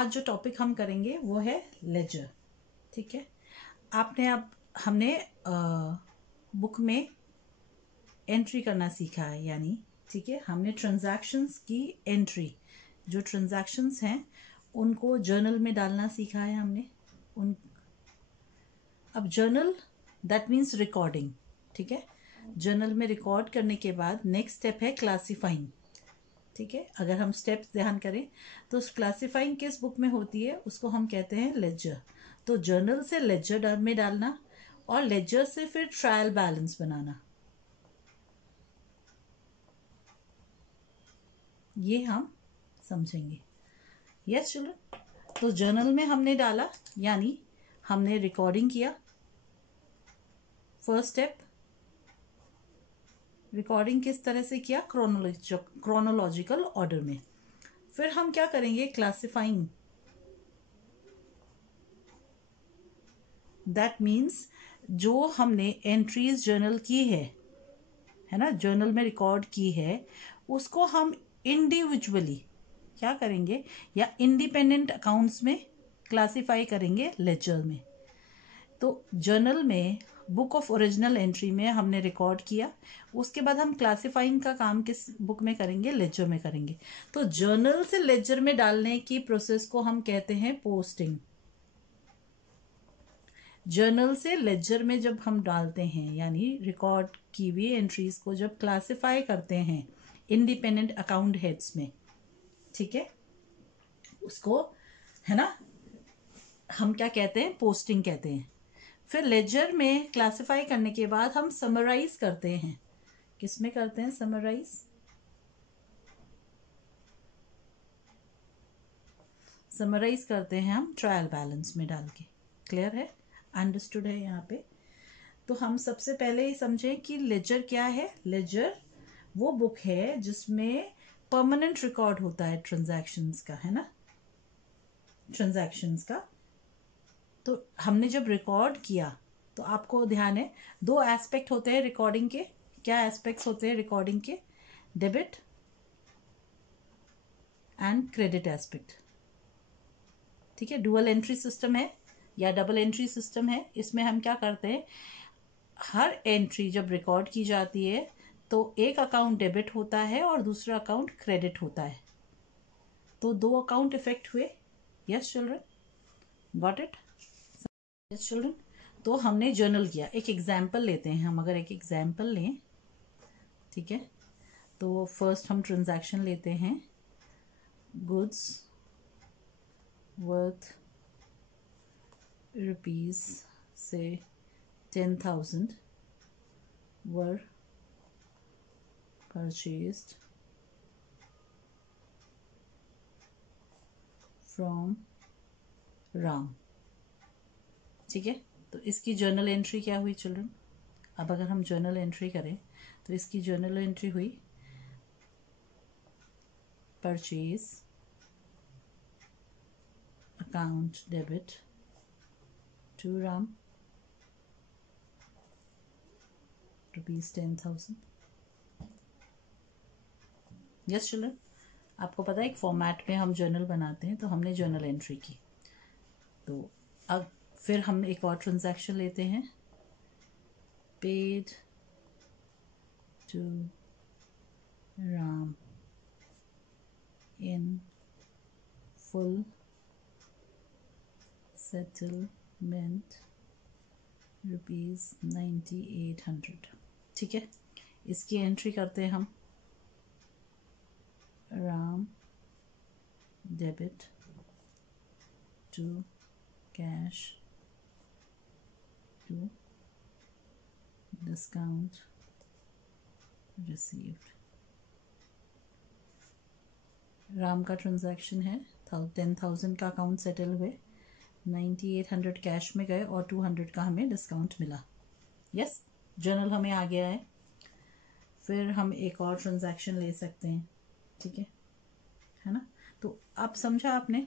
आज जो टॉपिक हम करेंगे वो है लेजर। ठीक है, हमने बुक में एंट्री करना सीखा है, यानी ठीक है, हमने ट्रांजैक्शंस की एंट्री, जो ट्रांजैक्शंस हैं उनको जर्नल में डालना सीखा है हमने। अब जर्नल दैट मीन्स रिकॉर्डिंग। ठीक है, जर्नल में रिकॉर्ड करने के बाद नेक्स्ट स्टेप है क्लासीफाइंग। ठीक है, अगर हम स्टेप्स ध्यान करें तो क्लासीफाइंग किस बुक में होती है उसको हम कहते हैं लेजर। तो जर्नल से लेजर में डालना और लेजर से फिर ट्रायल बैलेंस बनाना, ये हम समझेंगे। यस चिल्ड्रन, तो जर्नल में हमने डाला यानी हमने रिकॉर्डिंग किया। फर्स्ट स्टेप रिकॉर्डिंग किस तरह से किया, क्रोनोलॉजिकल ऑर्डर में। फिर हम क्या करेंगे, क्लासिफाइंग। दैट मीन्स जो हमने एंट्रीज जर्नल की है ना, जर्नल में रिकॉर्ड की है, उसको हम इंडिविजुअली क्या करेंगे, या इंडिपेंडेंट अकाउंट्स में क्लासिफाई करेंगे लेजर में। तो जर्नल में बुक ऑफ ओरिजिनल एंट्री में हमने रिकॉर्ड किया, उसके बाद हम क्लासिफाइंग का काम किस बुक में करेंगे, लेजर में करेंगे। तो जर्नल से लेजर में डालने की प्रोसेस को हम कहते हैं पोस्टिंग। जर्नल से लेजर में जब हम डालते हैं, यानी रिकॉर्ड की हुई एंट्रीज को जब क्लासिफाई करते हैं इंडिपेंडेंट अकाउंट हेड्स में, ठीक है, उसको है ना हम क्या कहते हैं, पोस्टिंग कहते हैं। फिर लेजर में क्लासिफाई करने के बाद हम समराइज करते हैं। किस में करते हैं समराइज, समराइज करते हैं हम ट्रायल बैलेंस में डाल के। क्लियर है, अंडरस्टूड है यहाँ पे। तो हम सबसे पहले ही समझें कि लेजर क्या है। लेजर वो बुक है जिसमें परमानेंट रिकॉर्ड होता है ट्रांजैक्शंस का, है ना, ट्रांजैक्शंस का। तो हमने जब रिकॉर्ड किया तो आपको ध्यान है, दो एस्पेक्ट होते हैं रिकॉर्डिंग के। क्या एस्पेक्ट्स होते हैं रिकॉर्डिंग के, डेबिट एंड क्रेडिट एस्पेक्ट। ठीक है, डुअल एंट्री सिस्टम है या डबल एंट्री सिस्टम है। इसमें हम क्या करते हैं, हर एंट्री जब रिकॉर्ड की जाती है तो एक अकाउंट डेबिट होता है और दूसरा अकाउंट क्रेडिट होता है। तो दो अकाउंट इफेक्ट हुए। Yes children, got it. Yes children, तो हमने जर्नल किया। एक एग्जाम्पल लेते हैं हम, अगर एक एग्जाम्पल लें, ठीक है, तो फर्स्ट हम ट्रांजैक्शन लेते हैं, गुड्स वर्थ रुपीज से 10,000 वर परचेज्ड फ्रॉम राम। ठीक है, तो इसकी जर्नल एंट्री क्या हुई चिल्ड्रन। अब अगर हम जर्नल एंट्री करें तो इसकी जर्नल एंट्री हुई purchase account debit to Ram ₹10,000। Yes children, आपको पता है एक फॉर्मेट में हम जर्नल बनाते हैं, तो हमने जर्नल एंट्री की। तो अब फिर हम एक और ट्रांजैक्शन लेते हैं, paid to Ram in full settlement ₹9800। ठीक है, इसकी एंट्री करते हैं हम, Ram debit to cash to discount received. Ram का ट्रांजैक्शन है, 10,000 का अकाउंट सेटल हुए, 9800 कैश में गए और 200 का हमें डिस्काउंट मिला। यस, जर्नल हमें आ गया है। फिर हम एक और ट्रांजैक्शन ले सकते हैं, ठीक है ना। तो अब समझा आपने,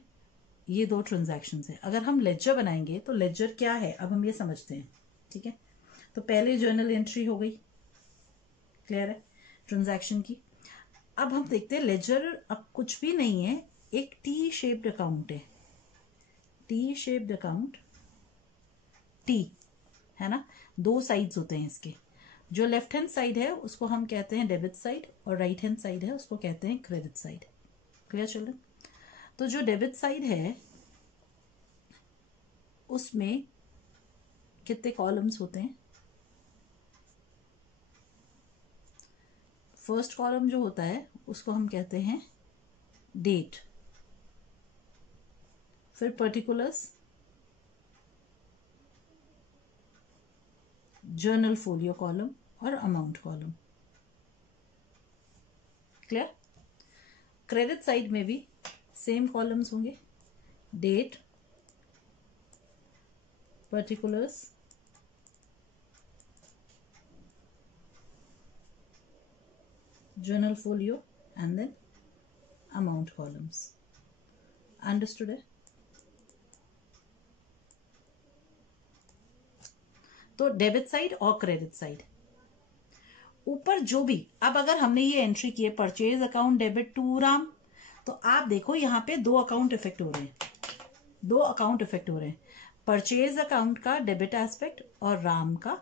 ये दो ट्रांजैक्शंस है। अगर हम लेजर बनाएंगे तो लेजर क्या है अब हम ये समझते हैं। ठीक है, तो पहले जर्नल एंट्री हो गई, क्लियर है, ट्रांजैक्शन की। अब हम देखते हैं लेजर अब कुछ भी नहीं है, एक टी शेप्ड अकाउंट है। टी शेप्ड अकाउंट, टी है ना, दो साइड्स होते हैं इसके। जो लेफ्ट हैंड साइड है उसको हम कहते हैं डेबिट साइड और राइट हैंड साइड है उसको कहते हैं क्रेडिट साइड। Clear children? तो जो डेबिट साइड है उसमें कितने कॉलम्स होते हैं? फर्स्ट कॉलम जो होता है उसको हम कहते हैं डेट, फिर पर्टिकुलर्स, जर्नल फोलियो कॉलम और amount column. Clear? Credit side में भी सेम कॉलम्स होंगे, date, particulars, journal folio and then amount columns. Understood है? तो डेबिट साइड और क्रेडिट साइड। ऊपर जो भी, अब अगर हमने ये एंट्री की है purchase account debit to Ram, तो आप देखो यहाँ पे दो अकाउंट इफेक्ट हो रहे हैं, दो अकाउंट इफेक्ट हो रहे हैं, परचेज अकाउंट का डेबिट एस्पेक्ट और राम का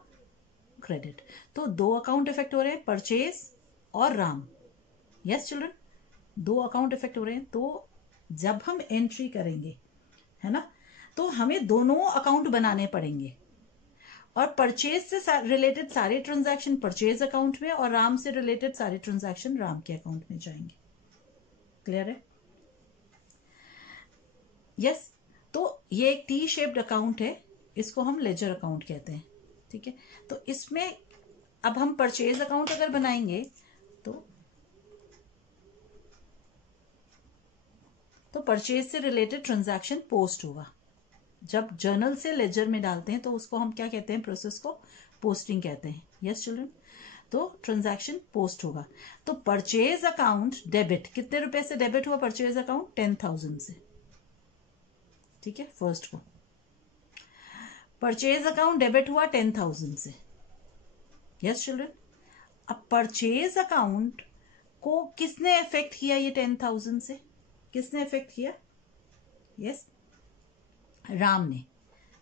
क्रेडिट। तो दो अकाउंट इफेक्ट हो रहे हैं, परचेज और राम। यस चिल्ड्रन, दो अकाउंट इफेक्ट हो रहे हैं। तो जब हम एंट्री करेंगे, है ना, तो हमें दोनों अकाउंट बनाने पड़ेंगे और परचेज से रिलेटेड सारे ट्रांजैक्शन परचेज अकाउंट में और राम से रिलेटेड सारे ट्रांजैक्शन राम के अकाउंट में जाएंगे। क्लियर है? यस। तो ये एक टी शेप्ड अकाउंट है, इसको हम लेजर अकाउंट कहते हैं। ठीक है, तो इसमें अब हम परचेज अकाउंट अगर बनाएंगे तो परचेज से रिलेटेड ट्रांजैक्शन पोस्ट होगा। जब जर्नल से लेजर में डालते हैं तो उसको हम क्या कहते हैं, प्रोसेस को पोस्टिंग कहते हैं। यस चिल्ड्रन, तो ट्रांजैक्शन पोस्ट होगा। तो परचेज अकाउंट डेबिट, कितने रुपए से डेबिट हुआ परचेज अकाउंट? 10,000 से। ठीक है, फर्स्ट को परचेज अकाउंट डेबिट हुआ 10,000 से। यस चिल्ड्रन, अब परचेज अकाउंट को किसने इफेक्ट किया? ये 10,000 से किसने इफेक्ट किया? यस, राम ने।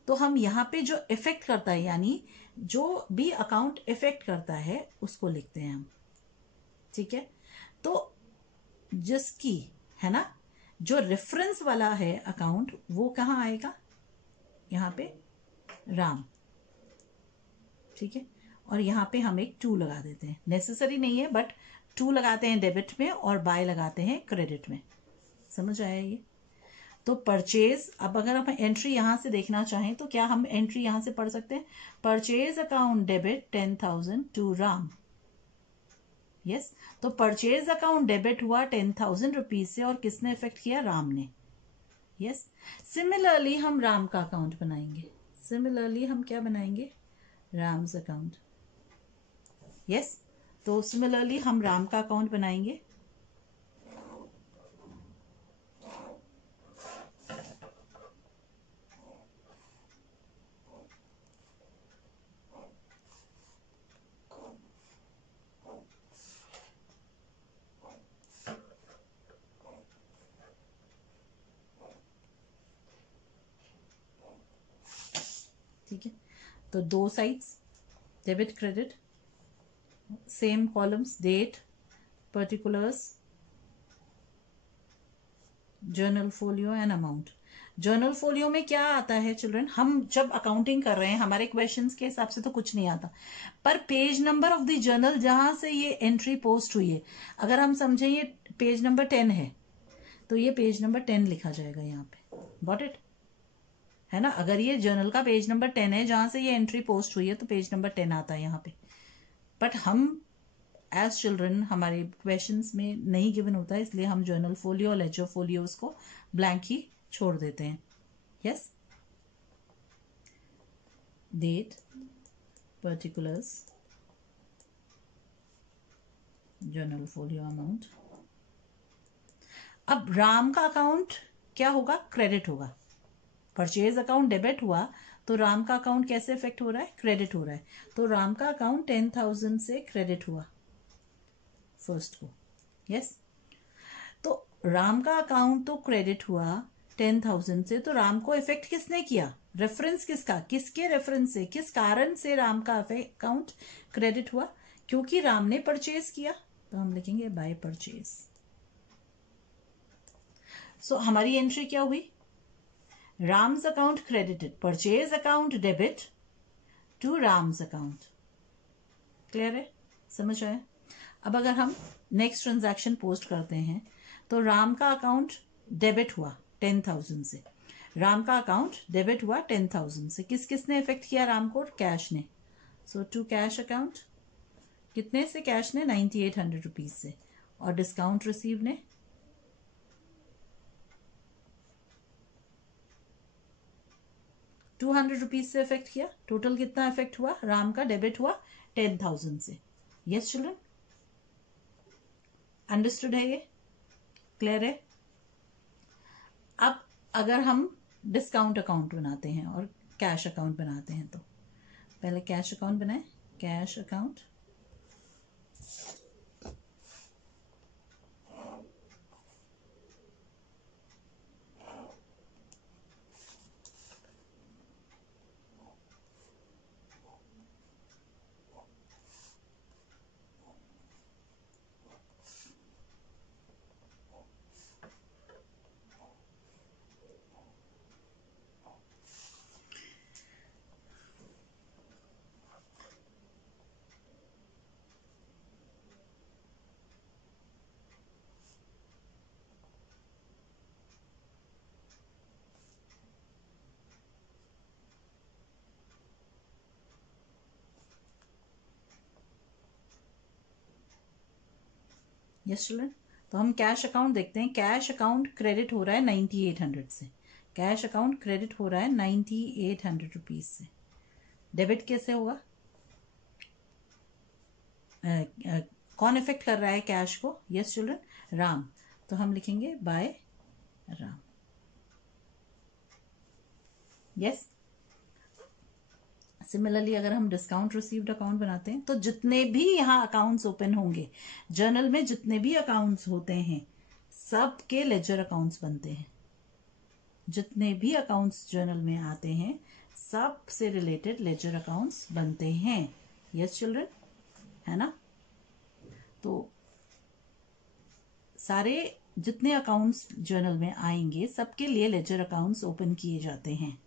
तो हम यहाँ पे जो इफेक्ट करता है, यानी जो भी अकाउंट इफेक्ट करता है उसको लिखते हैं हम। ठीक है, तो जिसकी, है ना, जो रेफरेंस वाला है अकाउंट वो कहाँ आएगा? यहाँ पे राम। ठीक है, और यहाँ पे हम एक 2 लगा देते हैं, नेसेसरी नहीं है बट 2 लगाते हैं डेबिट में और बाय लगाते हैं क्रेडिट में। समझ आया ये? तो परचेज, अब अगर हम एंट्री यहां से देखना चाहें तो क्या हम एंट्री यहां से पढ़ सकते हैं? Purchase account debit 10,000 to Ram. Yes, तो परचेज अकाउंट डेबिट हुआ 10,000 रुपीज से और किसने इफेक्ट किया? राम ने। यस, सिमिलरली हम राम का अकाउंट बनाएंगे। सिमिलरली हम क्या बनाएंगे? राम्स अकाउंट। यस, तो सिमिलरली हम राम का अकाउंट बनाएंगे। ठीक है, तो दो sides, debit credit, same columns, date, particulars, journal folio and amount. Journal folio में क्या आता है चिल्ड्रन? हम जब अकाउंटिंग कर रहे हैं हमारे क्वेश्चंस के हिसाब से तो कुछ नहीं आता, पर page number of the journal जहां से ये एंट्री पोस्ट हुई है, अगर हम समझे ये पेज नंबर 10 है तो ये पेज नंबर 10 लिखा जाएगा यहाँ पे। Got it? है ना, अगर ये जर्नल का पेज नंबर 10 है जहां से ये एंट्री पोस्ट हुई है तो पेज नंबर 10 आता है यहाँ पे। बट हम एज चिल्ड्रन हमारे क्वेश्चंस में नहीं गिवन होता है, इसलिए हम जर्नल फोलियो और लेजर फोलियो उसको ब्लैंक ही छोड़ देते हैं। Yes, date, particulars, journal folio, amount. अब राम का अकाउंट क्या होगा? क्रेडिट होगा। परचेज अकाउंट डेबिट हुआ तो राम का अकाउंट कैसे इफेक्ट हो रहा है? क्रेडिट हो रहा है। तो राम का अकाउंट 10,000 से क्रेडिट हुआ फर्स्ट को। यस, तो राम का अकाउंट तो क्रेडिट हुआ 10,000 से, तो राम को इफेक्ट किसने किया, रेफरेंस किसका, किसके रेफरेंस से, किस कारण से राम का अकाउंट क्रेडिट हुआ, क्योंकि राम ने परचेज किया, तो हम लिखेंगे बाय परचेज। सो हमारी एंट्री क्या हुई, Ram's account credited, purchase account debit to Ram's account. Clear है, समझ आया। अब अगर हम नेक्स्ट ट्रांजैक्शन पोस्ट करते हैं तो राम का अकाउंट डेबिट हुआ 10,000 से, राम का अकाउंट डेबिट हुआ 10,000 से, किस किसने इफेक्ट किया राम को, कैश ने। सो टू कैश अकाउंट, कितने से, कैश ने 9800 रुपीज से, और डिस्काउंट रिसीव ने 200 रुपीज से इफेक्ट किया। टोटल कितना इफेक्ट हुआ, राम का डेबिट हुआ 10,000 से। यस चिल्ड्रन, अंडरस्टूड है, ये क्लियर है। अब अगर हम डिस्काउंट अकाउंट बनाते हैं और कैश अकाउंट बनाते हैं, तो पहले कैश अकाउंट बनाएं, कैश अकाउंट, यस चिल्ड्रन। तो हम कैश अकाउंट देखते हैं, कैश अकाउंट क्रेडिट हो रहा है 9800 से, कैश अकाउंट क्रेडिट हो रहा है 9800 रुपीज से। डेबिट कैसे होगा, कौन इफेक्ट कर रहा है कैश को, यस चिल्ड्रन, राम, तो हम लिखेंगे बाय राम। यस, सिमिलरली अगर हम डिस्काउंट रिसीव्ड अकाउंट बनाते हैं, तो जितने भी यहाँ अकाउंट्स ओपन होंगे जर्नल में, जितने भी अकाउंट्स होते हैं सब के लेजर अकाउंट्स बनते हैं। जितने भी अकाउंट्स जर्नल में आते हैं सब से रिलेटेड लेजर अकाउंट्स बनते हैं। यस चिल्ड्रन, है ना। तो सारे जितने अकाउंट्स जर्नल में आएंगे सबके लिए लेजर अकाउंट्स ओपन किए जाते हैं।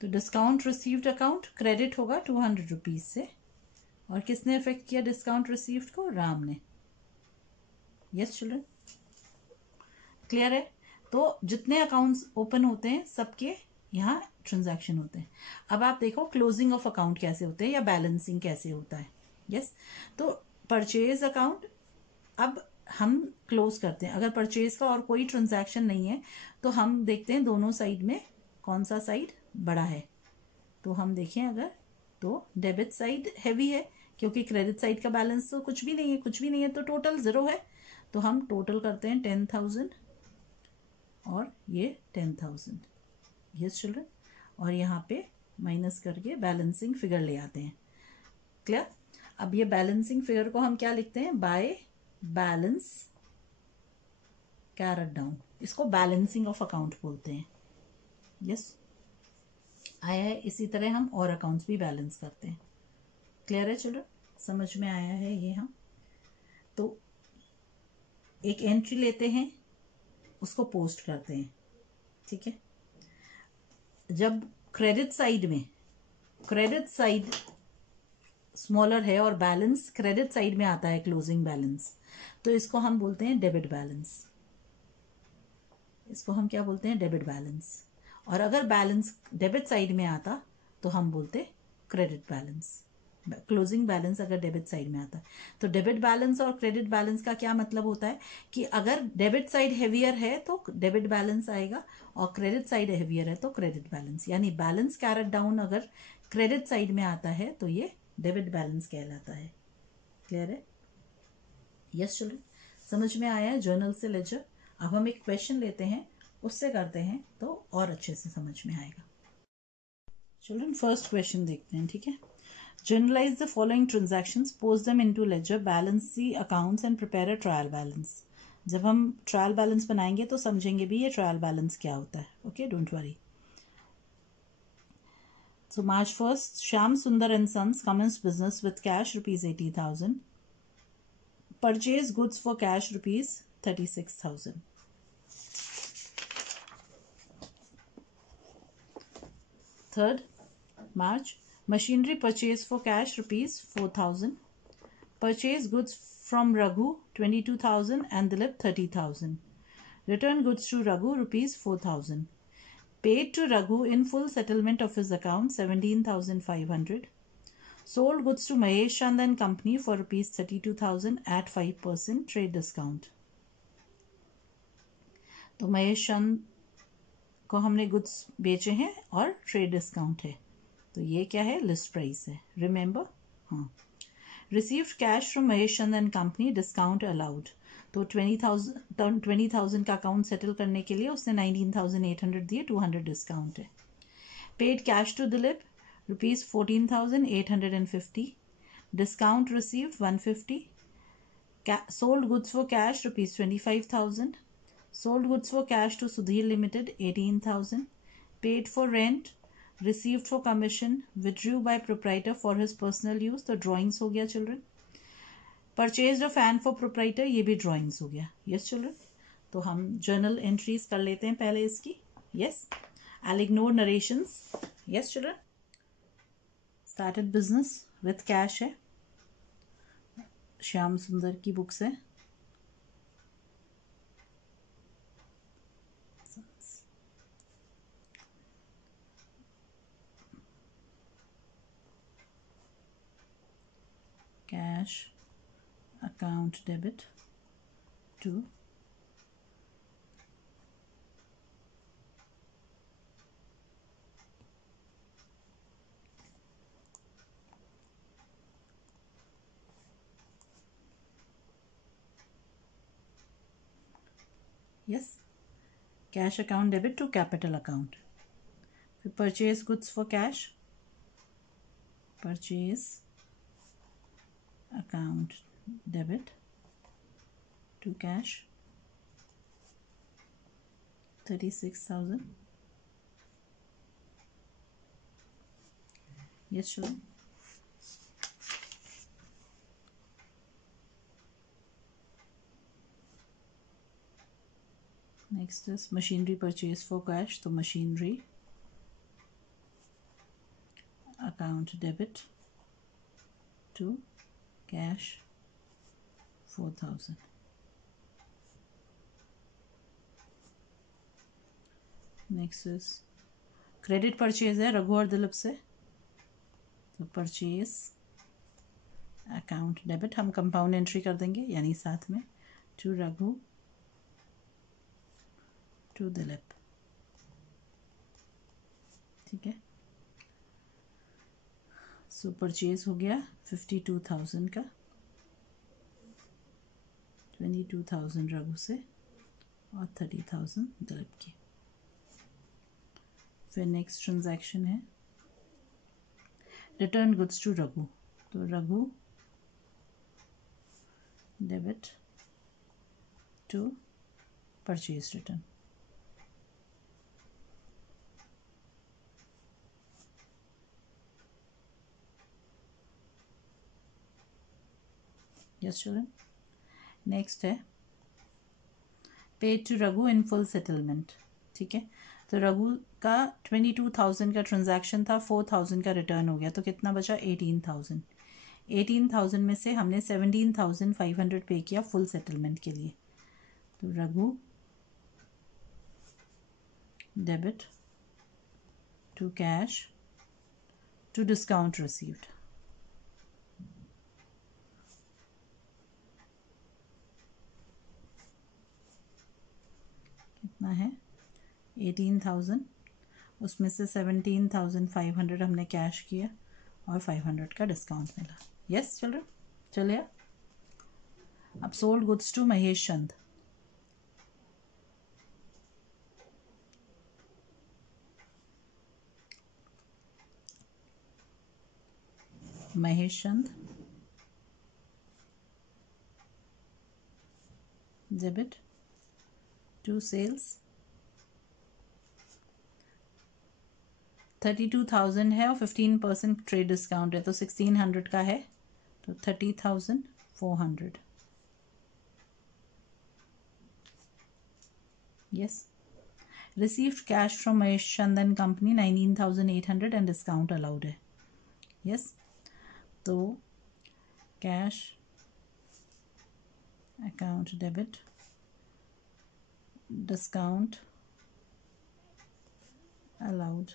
तो डिस्काउंट रिसीव्ड अकाउंट क्रेडिट होगा 200 रुपीज से, और किसने इफेक्ट किया डिस्काउंट रिसीव्ड को, राम ने। यस चिल्ड्रन, क्लियर है। तो जितने अकाउंट्स ओपन होते हैं सबके यहाँ ट्रांजैक्शन होते हैं। अब आप देखो क्लोजिंग ऑफ अकाउंट कैसे होते हैं या बैलेंसिंग कैसे होता है। यस, तो परचेज अकाउंट अब हम क्लोज करते हैं। अगर परचेज का और कोई ट्रांजैक्शन नहीं है तो हम देखते हैं दोनों साइड में कौन सा साइड बड़ा है। तो हम देखें अगर, तो डेबिट साइड हैवी है, क्योंकि क्रेडिट साइड का बैलेंस तो कुछ भी नहीं है, कुछ भी नहीं है तो टोटल 0 है। तो हम टोटल करते हैं 10,000 और ये 10,000। यस चिल्ड्रन, और यहाँ पे माइनस करके बैलेंसिंग फिगर ले आते हैं। क्लियर। अब ये बैलेंसिंग फिगर को हम क्या लिखते हैं, बाय बैलेंस कैरेट डाउन, इसको बैलेंसिंग ऑफ अकाउंट बोलते हैं। यस, आया है। इसी तरह हम और अकाउंट्स भी बैलेंस करते हैं। क्लियर है चिल्ड्रन, समझ में आया है ये। हम तो एक एंट्री लेते हैं, उसको पोस्ट करते हैं, ठीक है। जब क्रेडिट साइड में, क्रेडिट साइड स्मॉलर है और बैलेंस क्रेडिट साइड में आता है, क्लोजिंग बैलेंस, तो इसको हम बोलते हैं डेबिट बैलेंस। इसको हम क्या बोलते हैं, डेबिट बैलेंस। और अगर बैलेंस डेबिट साइड में आता तो हम बोलते क्रेडिट बैलेंस। क्लोजिंग बैलेंस अगर डेबिट साइड में आता है तो डेबिट बैलेंस और क्रेडिट बैलेंस का क्या मतलब होता है कि अगर डेबिट साइड हेवियर है तो डेबिट बैलेंस आएगा और क्रेडिट साइड हेवियर है तो क्रेडिट बैलेंस, यानी बैलेंस कैरेट डाउन अगर क्रेडिट साइड में आता है तो ये डेबिट बैलेंस कहलाता है। क्लियर है? यस चिल्ड्रन, समझ में आया है जर्नल से लेजर? अब हम एक क्वेश्चन लेते हैं, उससे करते हैं तो और अच्छे से समझ में आएगा। चिल्ड्रन फर्स्ट क्वेश्चन देखते हैं, ठीक है। Generalize the following transactions, post them into ledger, balance the accounts and prepare a trial balance. जब हम ट्रायल बैलेंस बनाएंगे तो समझेंगे भी ये ट्रायल बैलेंस क्या होता है। Okay, don't worry. So March 1st, Shyam Sundar and Sons commenced business with cash rupees 80,000. Purchase goods for cash rupees 36,000. Third March, machinery purchase for cash rupees 4,000. Purchase goods from Raghu 22,000 and Dilip 30,000. Return goods to Raghu rupees 4,000. Paid to Raghu in full settlement of his account 17,500. Sold goods to Mahesh Chand and Company for rupees 32,000 at 5% trade discount. तो महेश चंद को हमने goods बेचे हैं और trade discount है, तो ये क्या है? लिस्ट प्राइस है। रिमेंबर? हाँ। Received cash from Mahesh Chand and company, discount allowed. तो 20,000 का अकाउंट सेटल करने के लिए उसने 19,800 दिए, 200 डिस्काउंट है। Paid cash to Dilip rupees 14,850, discount received 150. Sold goods for cash rupees 25,000. Sold goods for cash to Sudhir Limited 18,000. Paid for rent, received for commission, withdrew by proprietor for his personal use. तो drawings हो गया children. Purchased a fan for proprietor, ये भी drawings हो गया। Yes children. तो हम journal entries कर लेते हैं पहले इसकी। Yes. I'll ignore narrations. Yes children. Started business with cash है, श्याम सुंदर की बुक्स है। Cash account debit to yes, cash account debit to capital account. Purchase goods for cash, purchase account debit to cash 36,000. Yes sure. Next is machinery purchase for cash, तो machinery account debit to cash 4,000. Next is credit purchase है रघु और दिलीप से, तो purchase account debit हम compound entry कर देंगे, यानी साथ में टू रघु टू दिलीप। ठीक है, सो परचेज हो गया 52,000 का, 22,000 रघु से और 30,000 दिलीप की। फिर नेक्स्ट ट्रांजैक्शन है रिटर्न गुड्स टू रघु, तो Raghu debit to purchase return. Yes children, next है paid to Raghu in full settlement. ठीक है, तो रघु का 22,000 का ट्रांजैक्शन था, 4,000 का रिटर्न हो गया, तो कितना बचा 18,000। 18,000 में से हमने 17,500 पे किया फुल सेटलमेंट के लिए, तो Raghu debit to cash to discount received. कितना है 18,000, उसमें से 17,500 हमने कैश किया और 500 का डिस्काउंट मिला। यस चिल्ड्रन, चलिए अब sold goods to Mahesh Chand. Mahesh Chand, debit to sales 32,000 है और 15% ट्रेड डिस्काउंट है तो 1,600 का है तो 30,400। Yes, received cash from Mahesh Chand and company 19,800 and discount allowed है। यस, तो cash account debit, discount allowed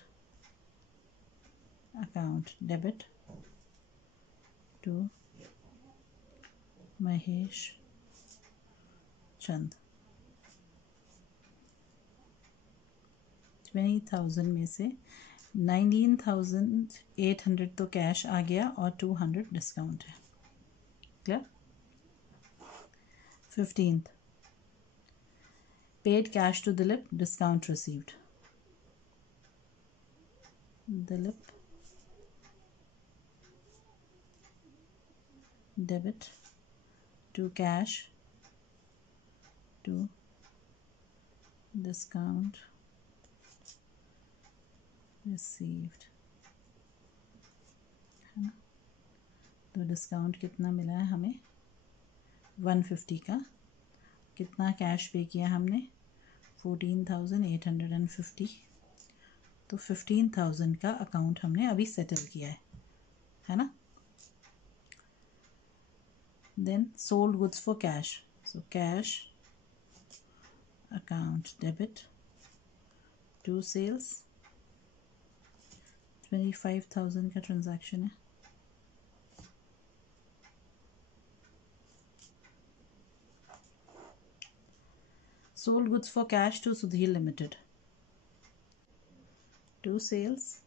account debit to Mahesh Chand. 20,000 में से 19,800 तो कैश आ गया और 200 डिस्काउंट है। Clear? 15th, paid cash to Dilip, discount received. Dilip debit to cash to discount received, है ना। तो डिस्काउंट कितना मिला है हमें 150 का। कितना कैश पे किया हमने 14,850, तो 15,000 का अकाउंट हमने अभी सेटल किया है ना। Then sold goods for cash, so cash account debit to sales 25,000 का ट्रांजैक्शन है। Sold goods for cash to Sudhir limited, to sales.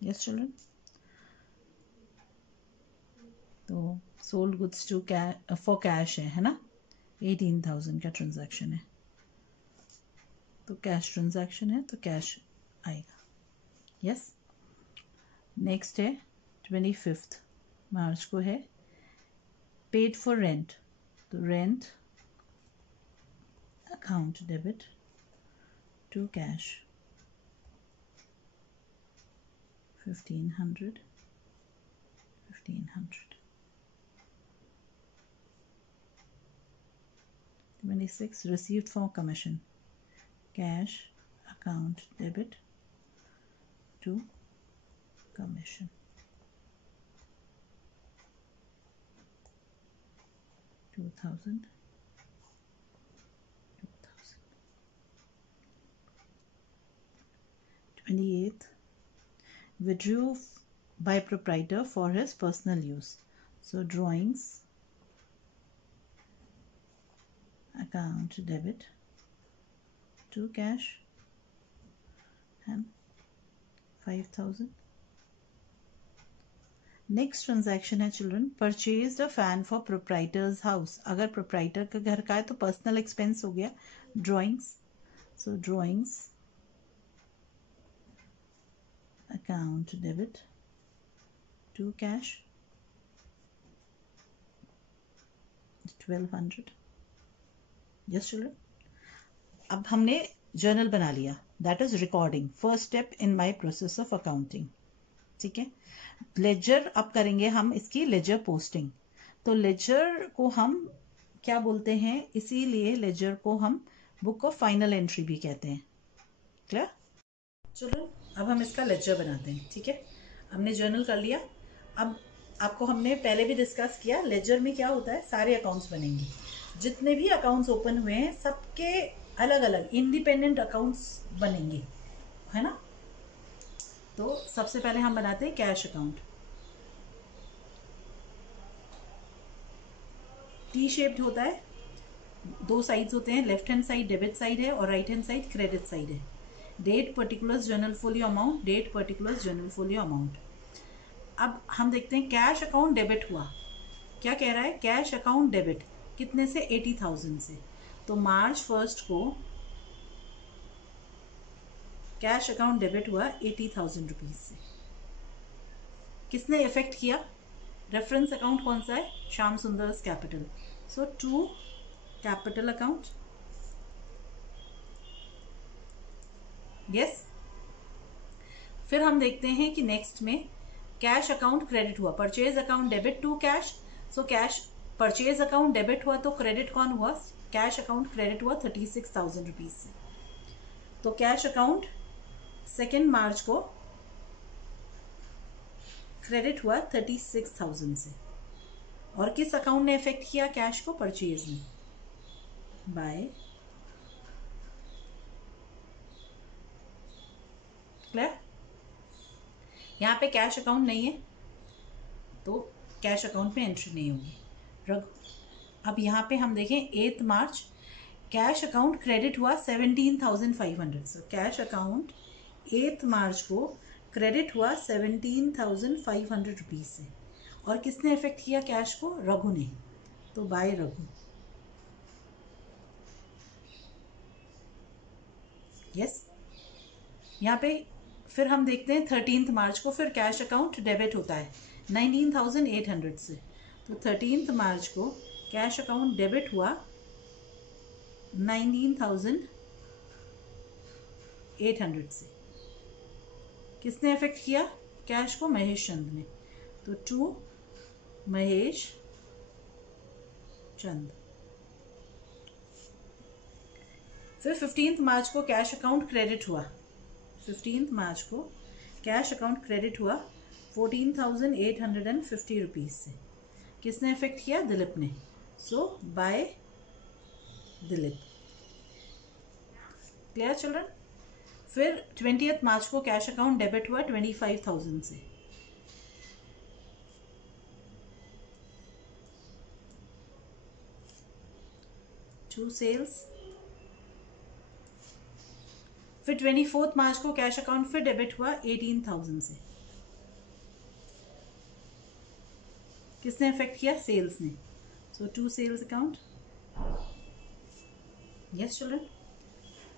Yes children, तो sold goods to for cash है ना, 18,000 का ट्रांजैक्शन है तो कैश ट्रांजैक्शन है तो कैश आएगा। यस, नेक्स्ट है 25 मार्च को है पेड फॉर रेंट, तो rent account debit to cash 1,500। 26 received for commission, cash account debit to commission 2,000। 28th, withdrew by proprietor for his personal use, so drawings account debit to cash and 5,000। Next transaction है children, purchase a fan for proprietor's house. अगर proprietor का घर का है तो personal expense हो गया। Drawings, so drawings account debit to cash 1,200। Yes children, अब हमने जर्नल बना लिया, that is recording, first step in my process of accounting. ठीक है, लेजर अब करेंगे हम इसकी लेजर पोस्टिंग। तो लेजर को हम क्या बोलते हैं, इसीलिए लेजर को हम बुक ऑफ फाइनल एंट्री भी कहते हैं। क्लियर? चलो अब हम इसका लेजर बनाते हैं। ठीक है, हमने जर्नल कर लिया। अब आपको हमने पहले भी डिस्कस किया, लेजर में क्या होता है, सारे अकाउंट्स बनेंगे। जितने भी अकाउंट्स ओपन हुए हैं सबके अलग अलग इंडिपेंडेंट अकाउंट्स बनेंगे, है ना। तो सबसे पहले हम बनाते हैं कैश अकाउंट। टी शेप्ड होता है, दो साइड्स होते हैं, left hand side debit side है और right hand side credit side है। Date particulars journal folio amount, date particulars journal folio amount. अब हम देखते हैं कैश अकाउंट डेबिट हुआ, क्या कह रहा है, कैश अकाउंट डेबिट कितने से, 80,000 से। तो मार्च 1 को कैश अकाउंट डेबिट हुआ 80,000 रुपीज से। किसने इफेक्ट किया, रेफरेंस अकाउंट कौन सा है, Shyam Sundar's capital. So to capital account, yes. फिर हम देखते हैं कि नेक्स्ट में कैश अकाउंट क्रेडिट हुआ, purchase account debit to cash. So cash purchase account debit हुआ तो क्रेडिट कौन हुआ, कैश अकाउंट क्रेडिट हुआ 36,000 रुपीज से। तो कैश अकाउंट 2 मार्च को क्रेडिट हुआ 36,000 से। और किस अकाउंट ने इफेक्ट किया कैश को, परचेज में, बाय। क्लियर, यहाँ पे कैश अकाउंट नहीं है तो कैश अकाउंट में एंट्री नहीं होगी। अब यहाँ पे हम देखें 8 मार्च कैश अकाउंट क्रेडिट हुआ 17,500 से। कैश अकाउंट 8 मार्च को क्रेडिट हुआ 17,500 रुपीज से। और किसने इफेक्ट किया कैश को, रघु ने, तो बाय रघु, यस। यहाँ पे फिर हम देखते हैं 13 मार्च को फिर कैश अकाउंट डेबिट होता है 19,800 से। तो 13 मार्च को कैश अकाउंट डेबिट हुआ 19,800 से। किसने इफेक्ट किया कैश को, महेश चंद ने। तो टू महेश चंद। फिर 15 मार्च को कैश अकाउंट क्रेडिट हुआ, 15 मार्च को कैश अकाउंट क्रेडिट हुआ 14,850 रुपीज से। किसने इफेक्ट किया, दिलीप ने। So by Dilip. Clear children. फिर 20 मार्च को कैश अकाउंट डेबिट हुआ 25,000 से। To sales. फिर 24 मार्च को कैश अकाउंट फिर डेबिट हुआ 18,000 से। किसने इफेक्ट किया, सेल्स ने। So to sales account, yes children.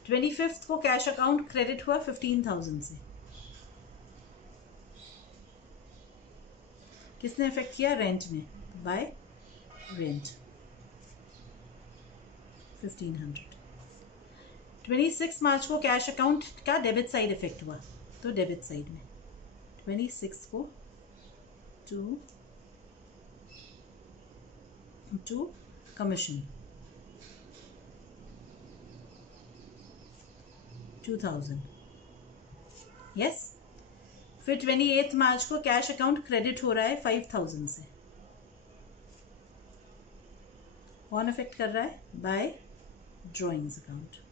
25 को कैश अकाउंट क्रेडिट हुआ 15,000 से। किसने इफेक्ट किया, रेंट ने, बाय रेंट 1500। 26 मार्च को कैश अकाउंट का डेबिट साइड इफेक्ट हुआ, तो डेबिट साइड में 26 को टू कमीशन 2,000, यस। फिर 28 मार्च को कैश अकाउंट क्रेडिट हो रहा है 5,000 से। कौन इफेक्ट कर रहा है, बाय ड्रॉइंग्स अकाउंट।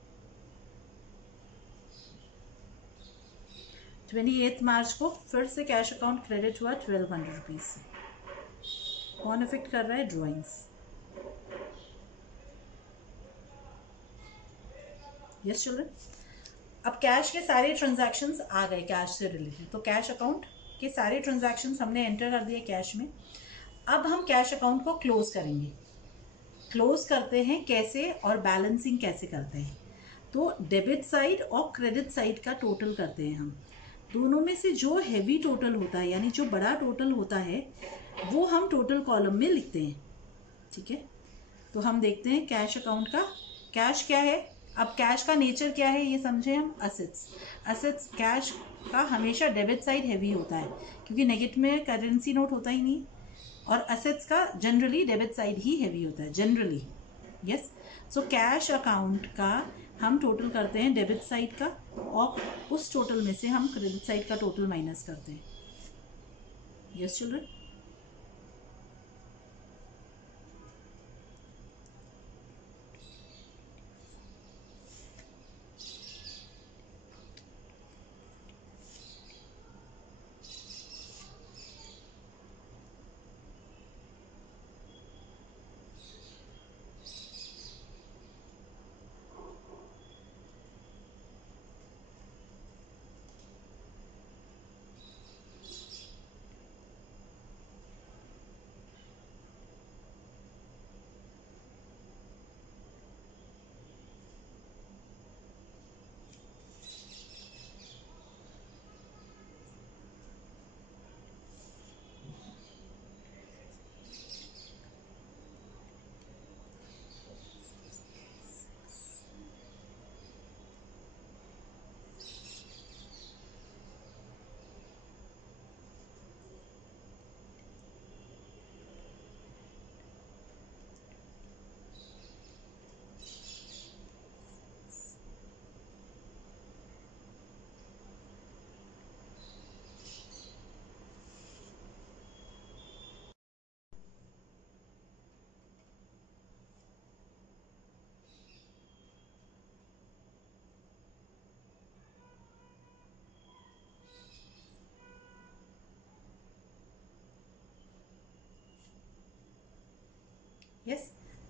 28 मार्च को फिर से कैश अकाउंट क्रेडिट हुआ 1,200 रुपीज से। कौन इफेक्ट कर रहा है, ड्रॉइंग्स, यस चिल्ड्रन। अब कैश के सारे ट्रांजैक्शंस आ गए कैश से रिलेटेड, तो कैश अकाउंट के सारे ट्रांजैक्शंस हमने एंटर कर दिए कैश में। अब हम कैश अकाउंट को क्लोज करेंगे। क्लोज करते हैं कैसे और बैलेंसिंग कैसे करते हैं, तो डेबिट साइड और क्रेडिट साइड का टोटल करते हैं हम। दोनों में से जो हैवी टोटल होता है, यानी जो बड़ा टोटल होता है, वो हम टोटल कॉलम में लिखते हैं, ठीक है। तो हम देखते हैं कैश अकाउंट का, कैश क्या है। अब कैश का नेचर क्या है ये समझे हम, असेट्स। असेट्स कैश का हमेशा डेबिट साइड हैवी होता है, क्योंकि नेगेटिव में करेंसी नोट होता ही नहीं, और असेट्स का जनरली डेबिट साइड ही हैवी होता है, जनरली, यस। सो कैश अकाउंट का हम टोटल करते हैं डेबिट साइड का, और उस टोटल में से हम क्रेडिट साइड का टोटल माइनस करते हैं, यस चिल्ड्रन।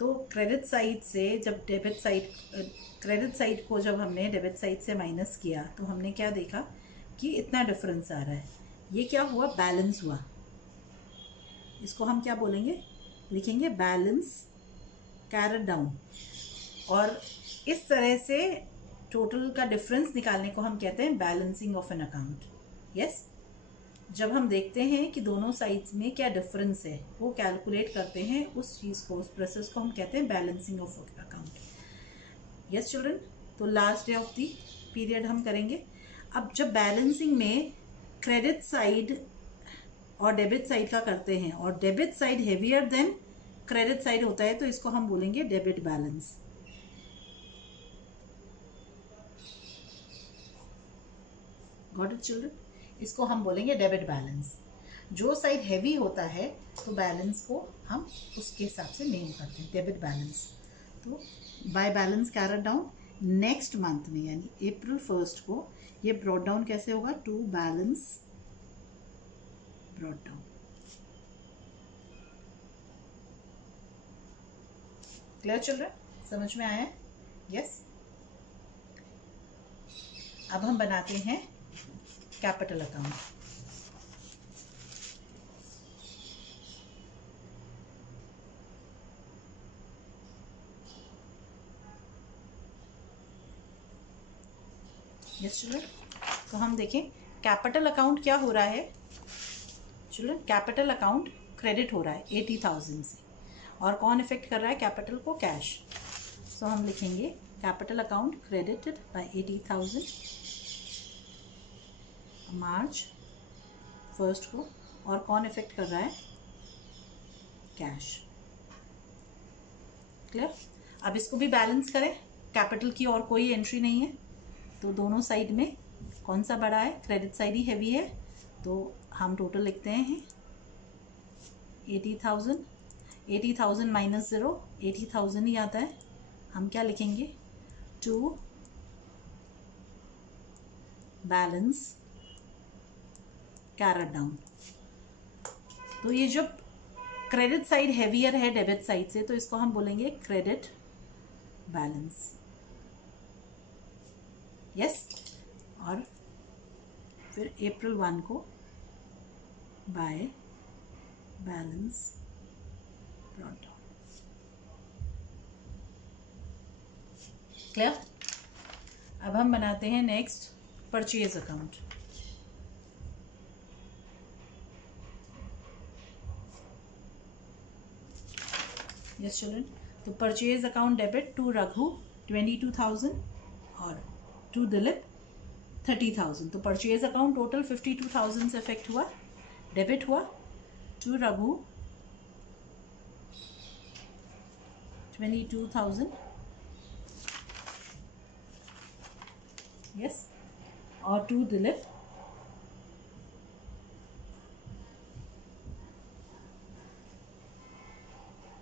तो क्रेडिट साइड से जब डेबिट साइड, क्रेडिट साइड को जब हमने डेबिट साइड से माइनस किया तो हमने क्या देखा कि इतना डिफरेंस आ रहा है। ये क्या हुआ, बैलेंस हुआ। इसको हम क्या बोलेंगे, लिखेंगे बैलेंस कैरेड डाउन। और इस तरह से टोटल का डिफरेंस निकालने को हम कहते हैं balancing of an account. Yes, जब हम देखते हैं कि दोनों साइड्स में क्या डिफरेंस है वो कैलकुलेट करते हैं, उस चीज़ को, उस प्रोसेस को हम कहते हैं balancing of account. Yes children, तो last day of the period हम करेंगे। अब जब बैलेंसिंग में क्रेडिट साइड और डेबिट साइड का करते हैं और debit side heavier than credit side होता है तो इसको हम बोलेंगे debit balance. Got it children, इसको हम बोलेंगे डेबिट बैलेंस। जो साइड हैवी होता है तो बैलेंस को हम उसके हिसाब से नेम करते हैं डेबिट बैलेंस। तो by balance carried down next month में यानी अप्रैल 1 को ये ब्रॉट डाउन कैसे होगा, to balance brought down. Clear children, समझ में आया? यस। अब हम बनाते हैं कैपिटल अकाउंट। यस चिल्ड्रन, तो हम देखें कैपिटल अकाउंट क्या हो रहा है चिल्ड्रन। कैपिटल अकाउंट क्रेडिट हो रहा है 80,000 से, और कौन इफेक्ट कर रहा है कैपिटल को, कैश। सो हम लिखेंगे कैपिटल अकाउंट क्रेडिटेड बाय 80,000 मार्च 1 को, और कौन इफेक्ट कर रहा है, कैश। क्लियर। अब इसको भी बैलेंस करें, कैपिटल की और कोई एंट्री नहीं है तो दोनों साइड में कौन सा बड़ा है, क्रेडिट साइड ही हैवी है, तो हम टोटल लिखते हैं 80,000। 80,000 माइनस 0 80,000 ही आता है। हम क्या लिखेंगे, टू बैलेंस कैरेड डाउन। तो ये जब क्रेडिट साइड हैवियर है डेबिट साइड से तो इसको हम बोलेंगे क्रेडिट बैलेंस। यस, और फिर अप्रैल 1 को by balance brought down. Clear. अब हम बनाते हैं next purchase account. Yes children, तो purchase account debit to Raghu 22,000 और टू दिलीप 30,000। तो परचेज अकाउंट टोटल 52,000 से इफेक्ट हुआ, डेबिट हुआ। टू रघु 22,000, यस, और टू दिलीप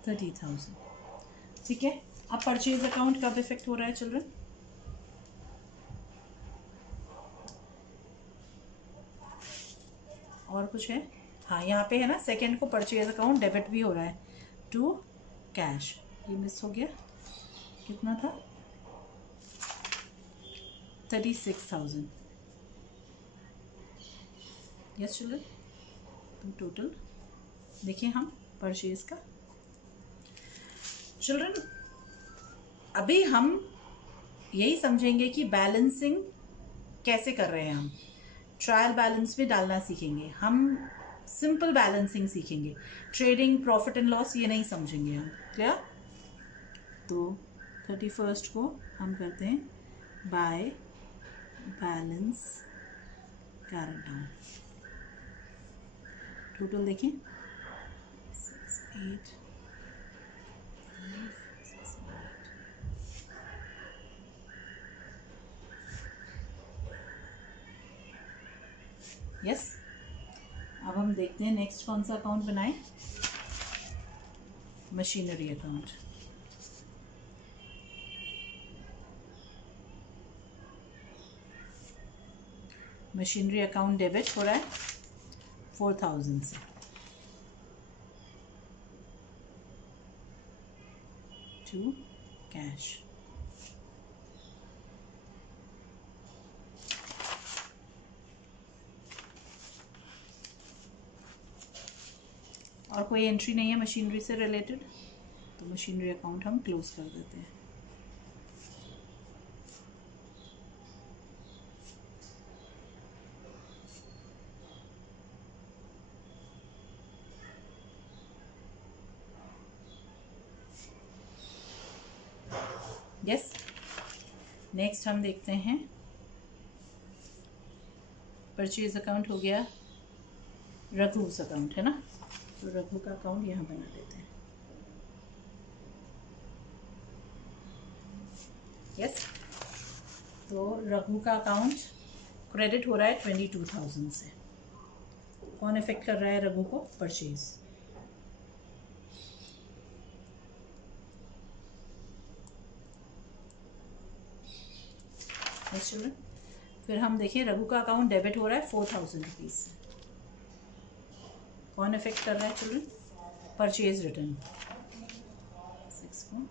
30,000। ठीक है। अब परचेज अकाउंट कब इफेक्ट हो रहा है चिल्ड्रन, और कुछ है, हाँ यहाँ पे है ना, सेकेंड को परचेज अकाउंट डेबिट भी हो रहा है टू कैश। ये मिस हो गया, कितना था, 36,000। यस चिल्ड्रन, तो टोटल देखिए हम परचेज का। चिल्ड्रन अभी हम यही समझेंगे कि बैलेंसिंग कैसे कर रहे हैं। हम ट्रायल बैलेंस में डालना सीखेंगे, हम सिंपल बैलेंसिंग सीखेंगे, ट्रेडिंग प्रॉफिट एंड लॉस ये नहीं समझेंगे हम। क्लियर। तो 31 को हम करते हैं by balance carried down. Total देखें 6, 8, 5, 6, 8। यस। अब हम देखते हैं नेक्स्ट कौन सा अकाउंट बनाएं, machinery account. Machinery account debit हो रहा है 4,000 से। To cash. और कोई एंट्री नहीं है मशीनरी से रिलेटेड, तो मशीनरी अकाउंट हम क्लोज कर देते हैं। यस, नेक्स्ट हम देखते हैं परचेज अकाउंट हो गया, रघुस अकाउंट है ना, तो रघु का अकाउंट यहाँ बना देते हैं। यस, तो रघु का अकाउंट क्रेडिट हो रहा है 22,000 से। कौन इफेक्ट कर रहा है रघु को? परचेज। यस चिल्ड्रन, फिर हम देखिए रघु का अकाउंट डेबिट हो रहा है 4,000 रुपीज से। कौन इफेक्ट कर रहा है चिल्ड्रन? Purchase return. 6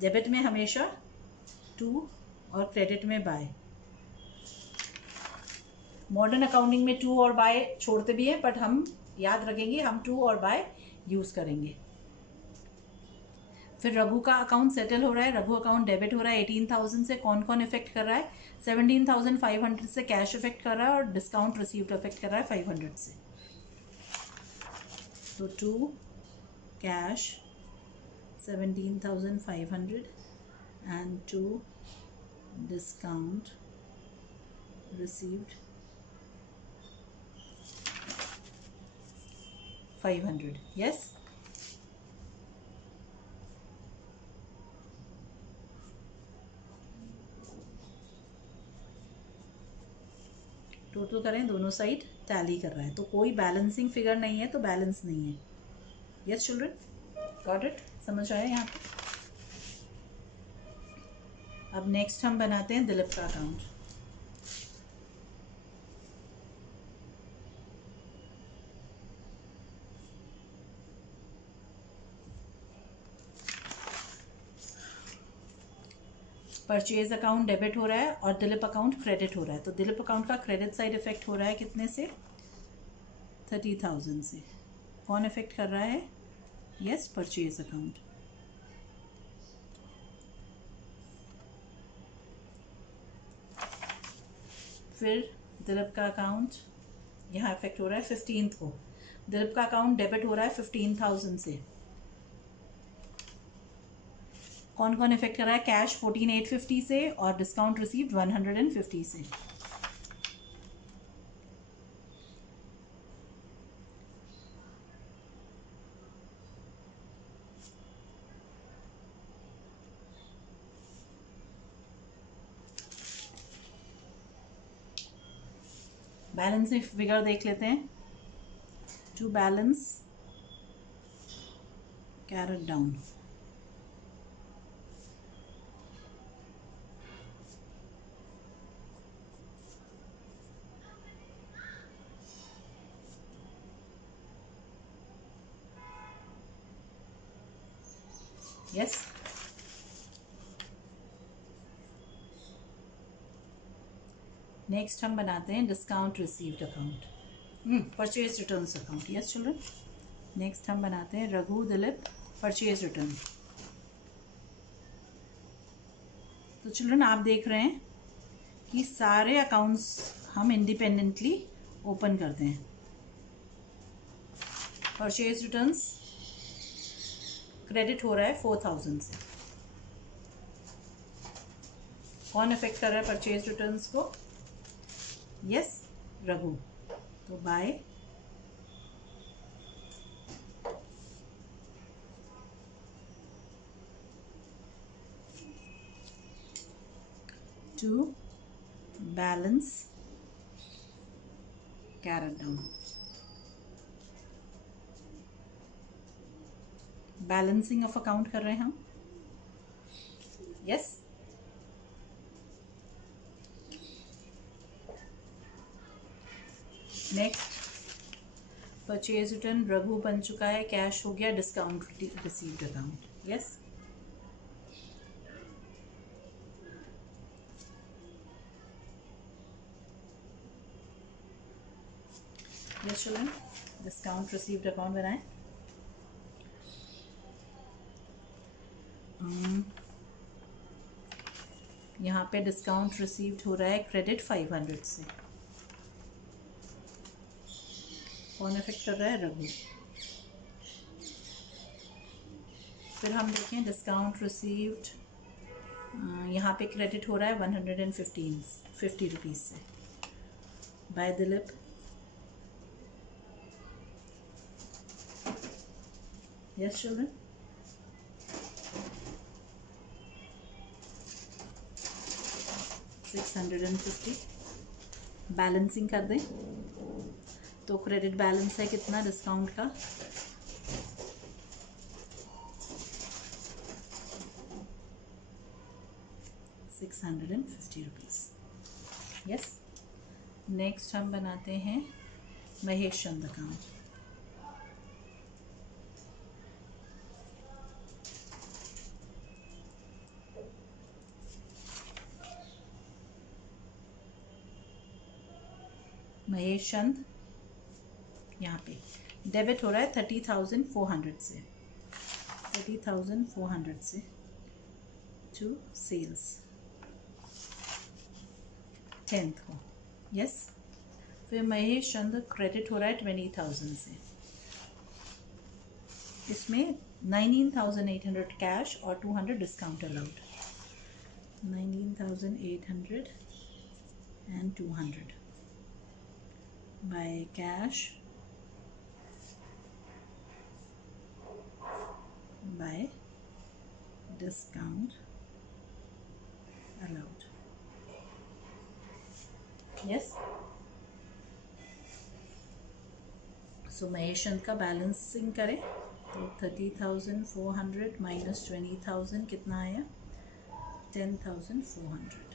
डेबिट में हमेशा 2 और क्रेडिट में बाय। मॉडर्न अकाउंटिंग में 2 और बाय छोड़ते भी हैं, बट हम याद रखेंगे हम 2 और बाय यूज करेंगे। फिर रघु का अकाउंट सेटल हो रहा है, रघु अकाउंट डेबिट हो रहा है 18,000 से। कौन कौन इफेक्ट कर रहा है? 17,500 से कैश इफेक्ट कर रहा है और डिस्काउंट रिसीव्ड इफेक्ट कर रहा है 500 से। तो 2 cash 17,500 and 2 discount received 500। Yes, total करें, दोनों साइड टैली कर रहा है, तो कोई बैलेंसिंग फिगर नहीं है, तो बैलेंस नहीं है। Yes children, got it? समझ आया यहाँ पे? अब नेक्स्ट हम बनाते हैं दिलीप का अकाउंट। परचेज अकाउंट डेबिट हो रहा है और दिलीप अकाउंट क्रेडिट हो रहा है, तो दिलीप अकाउंट का क्रेडिट साइड इफेक्ट हो रहा है कितने से? 30,000 से। कौन इफेक्ट कर रहा है? Yes, purchase account. फिर दिलीप का अकाउंट यहाँ इफेक्ट हो रहा है 15th को। दिलीप का अकाउंट डेबिट हो रहा है 15,000 से। कौन कौन इफेक्ट कर रहा है? कैश 14,850 से और डिस्काउंट रिसीव्ड 150 से। बैलेंस फिगर देख लेते हैं। To balance carried down. Yes, next हम बनाते हैं discount received account, purchase returns account. Yes children, next हम बनाते हैं रघु दिलीप परचेज रिटर्न। तो चिल्ड्रन आप देख रहे हैं कि सारे अकाउंट्स हम इंडिपेंडेंटली ओपन करते हैं। परचेज रिटर्न्स क्रेडिट हो रहा है 4,000 से। कौन इफेक्ट कर रहा है परचेज रिटर्न्स को? यस, रघु। तो by 2 balance carried down. Balancing of account कर रहे हैं हम। Yes, next purchase return Raghu बन चुका है, कैश हो गया, discount received account. Yes, yes children, discount received account बनाएं. यहाँ पे डिस्काउंट रिसीव्ड हो रहा है क्रेडिट 500 से. कौन इफेक्ट कर रहा है? रघु. फिर हम देखें डिस्काउंट रिसीव्ड, यहाँ पे क्रेडिट हो रहा है 150 रुपीज़ से by Dilip. Yes children, $650. Balancing कर दें तो क्रेडिट बैलेंस है कितना डिस्काउंट का? ₹650. यस, नेक्स्ट हम बनाते हैं महेश चंद अकाउंट. महेश चंद, यहाँ पे डेबिट हो रहा है 30,400 से, 30,400 से टू सेल्स 10th को. यस, फिर महेश चंद क्रेडिट हो रहा है 20,000 से. इसमें 19,800 कैश और 200 discount allowed. 19,800 and 200 by cash, by discount allowed. Yes, so Mahesh Chand का बैलेंसिंग करें तो 30,400 माइनस 20,000 कितना आया? 10,400.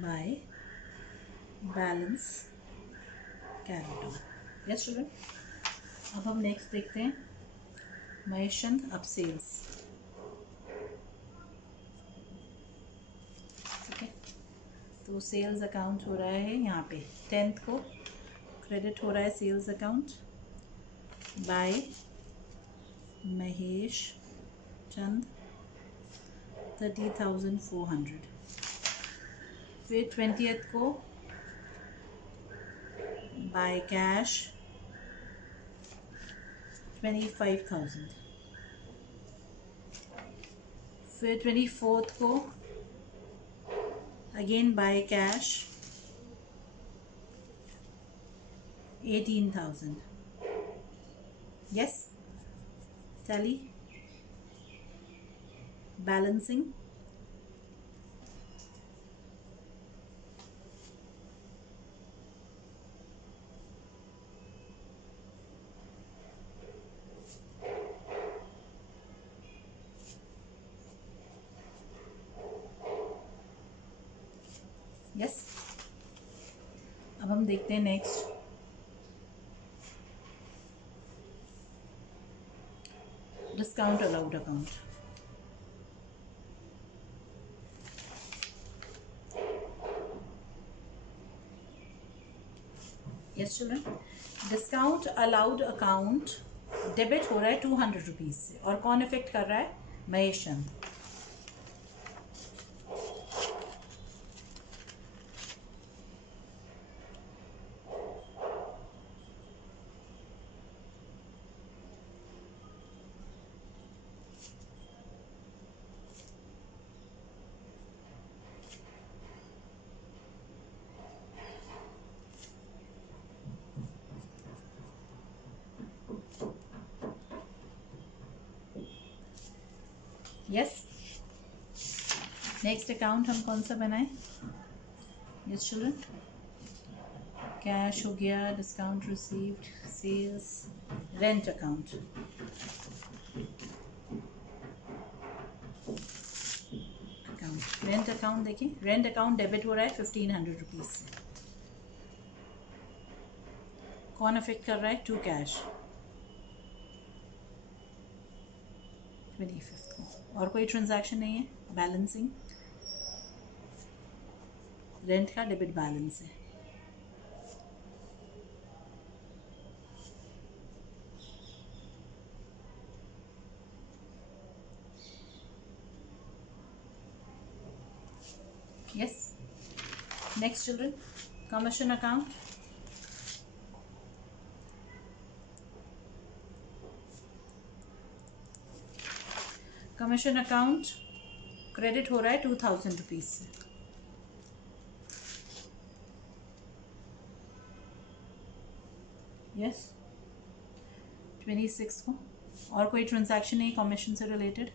by balance carried on. Yes children, अब हम नेक्स्ट देखते हैं महेश चंद अब सेल्स. ठीक है, तो सेल्स अकाउंट हो रहा है यहाँ पे 10th को क्रेडिट हो रहा है सेल्स अकाउंट बाय महेश चंद 30,400. फिर 20th को बाय कैश 25,000. फिर 24th को again by cash 18,000. Yes, tally balancing. Yes, अब हम देखते हैं next discount allowed account. Yes children, discount allowed account debit हो रहा है 200 रुपीज़ से और कौन इफेक्ट कर रहा है? Mahesh Chand. Yes, next account हम कौन सा बनाएं? यस चिल्ड्रन, कैश हो गया, discount received, sales, rent account. Rent rent account देखिए, रेंट अकाउंट डेबिट हो रहा है 1500 रुपीज़ से। कौन अफेक्ट कर रहा है? टू कैश 25 को। और कोई ट्रांजैक्शन नहीं है। बैलेंसिंग रेंट का डेबिट बैलेंस है। Yes. Next, children. Commission account. Commission account credit हो रहा है 2000 रुपीज़ से। Yes. 26 को। और कोई ट्रांजैक्शन नहीं कमीशन से related.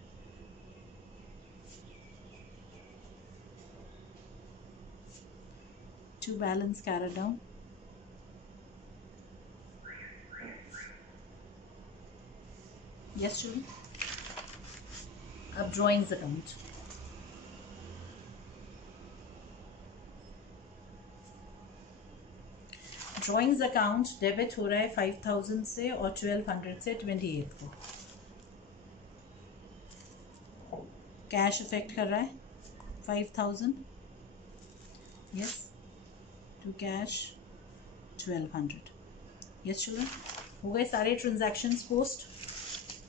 To balance carried down. Yes, children. अब drawings account. Drawings account debit हो रहा है 5000 से और 1200 से 28 को। कैश इफेक्ट कर रहा है 5000। Yes. To cash 1200। Yes children, हो गए सारे ट्रांजैक्शंस पोस्ट।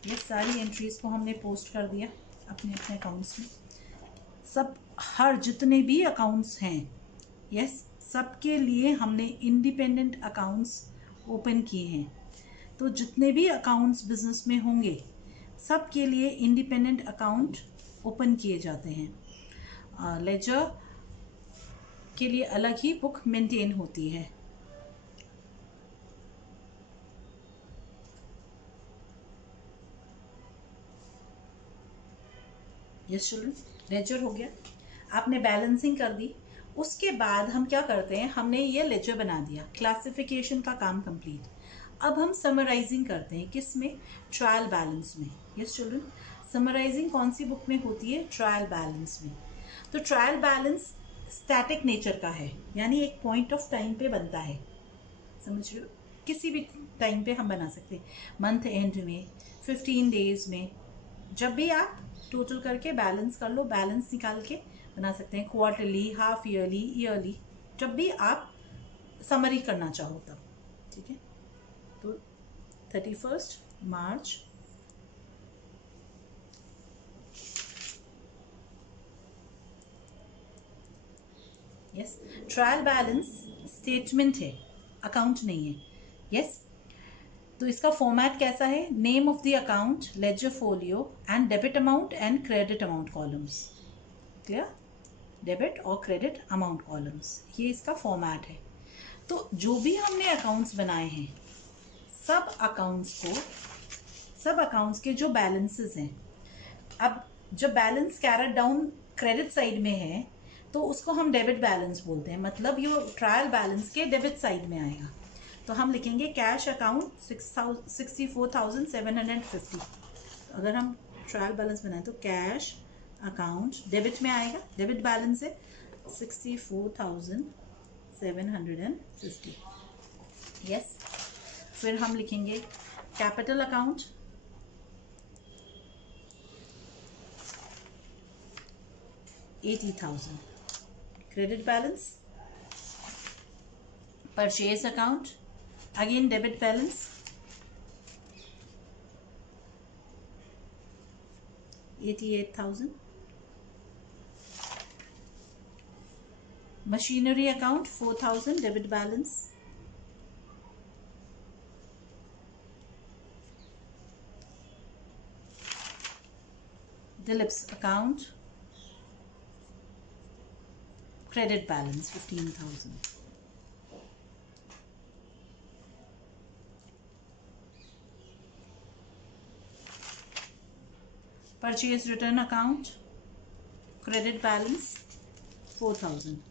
ये सारी एंट्रीज को हमने पोस्ट कर दिया अपने अपने अकाउंट्स में। सब हर जितने भी अकाउंट्स हैं, यस, सबके लिए हमने इंडिपेंडेंट अकाउंट्स ओपन किए हैं। तो जितने भी अकाउंट्स बिजनेस में होंगे सबके लिए इंडिपेंडेंट अकाउंट ओपन किए जाते हैं। लेजर के लिए अलग ही बुक मेंटेन होती है। यस चिल्ड्रन, लेजर हो गया। आपने बैलेंसिंग कर दी। उसके बाद हम क्या करते हैं, हमने ये लेजर बना दिया, क्लासिफिकेशन का काम कंप्लीट। अब हम समराइजिंग करते हैं, किस में? ट्रायल बैलेंस में। यस चिल्ड्रन, समराइजिंग कौन सी बुक में होती है? ट्रायल बैलेंस में। तो ट्रायल बैलेंस स्टैटिक नेचर का है, यानी एक पॉइंट ऑफ टाइम पे बनता है। समझ रहे हो? किसी भी टाइम पे हम बना सकते हैं, मंथ एंड में, 15 डेज में, जब भी आप टोटल करके बैलेंस कर लो, बैलेंस निकाल के बना सकते हैं। क्वार्टरली, हाफ ईयरली, ईयरली, जब भी आप समरी करना चाहो तब। ठीक है, तो 31 मार्च यस। ट्रायल बैलेंस स्टेटमेंट है, अकाउंट नहीं है। यस, तो इसका फॉर्मेट कैसा है? Name of the account, ledger folio and debit amount and credit amount columns. Clear? Debit और क्रेडिट अमाउंट कॉलम्स, ये इसका फॉर्मेट है। तो जो भी हमने अकाउंट्स बनाए हैं, सब अकाउंट्स के जो बैलेंसेस हैं, अब जब balance carried down credit side में है तो उसको हम डेबिट बैलेंस बोलते हैं, मतलब ये ट्रायल बैलेंस के डेबिट साइड में आएगा। तो हम लिखेंगे कैश अकाउंट 64,750। अगर हम ट्रायल बैलेंस बनाए तो कैश अकाउंट डेबिट में आएगा, डेबिट बैलेंस है 64,750। यस, फिर हम लिखेंगे capital account 80,000। Credit balance, purchase account, again debit balance 88,000। Machinery account 4,000 debit balance. Dillips account credit balance 15,000। Purchase return account credit balance 4,000।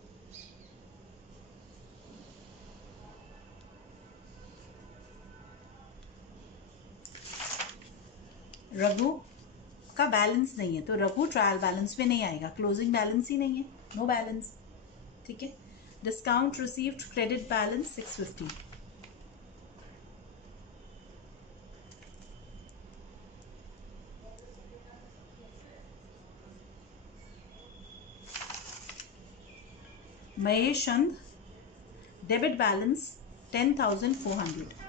Raghu का balance नहीं है, तो रघु ट्रायल बैलेंस में नहीं आएगा, क्लोजिंग बैलेंस ही नहीं है, नो बैलेंस। ठीक है। Discount received credit balance 650। Mahesh Chand debit balance 10,400।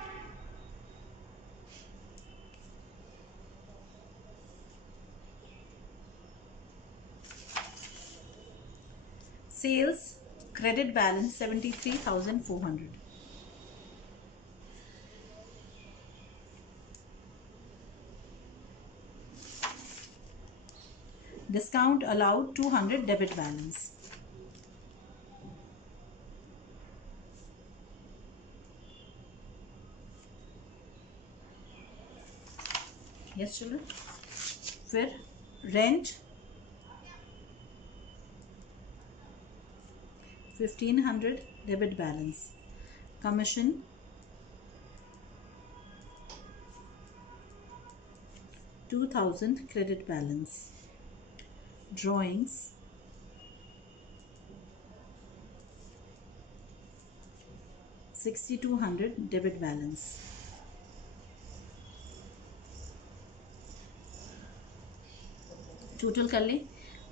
Sales credit balance 73,400. Discount allowed 200 debit balance. Yes children. फिर rent 1,500 debit balance. Commission 2,000 credit balance. Drawings 6,200 debit balance. Total कर लें।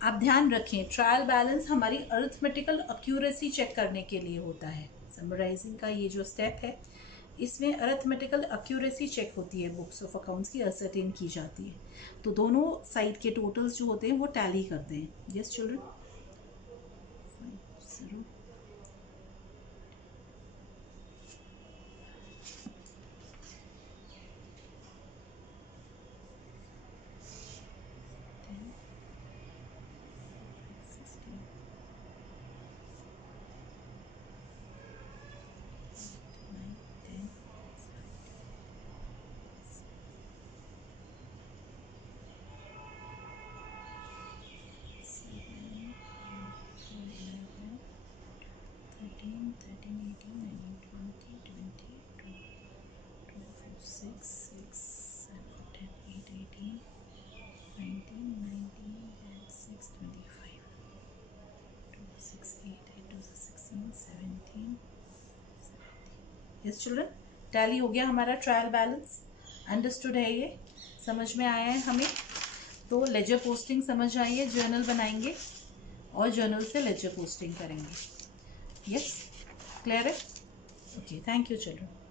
आप ध्यान रखें, ट्रायल बैलेंस हमारी अरिथमेटिकल एक्यूरेसी चेक करने के लिए होता है। समराइजिंग का ये जो स्टेप है, इसमें अरिथमेटिकल एक्यूरेसी चेक होती है, बुक्स ऑफ अकाउंट्स की असरटेन की जाती है। तो दोनों साइड के टोटल्स जो होते हैं वो टैली करते हैं। Yes children. 50 yes children, tally हो गया हमारा ट्रायल बैलेंस। अंडरस्टूड है, ये समझ में आया है हमें। तो लेजर पोस्टिंग समझ आई है, जर्नल बनाएंगे और जर्नल से लेजर पोस्टिंग करेंगे। यस, क्लियर है? Okay, thank you children.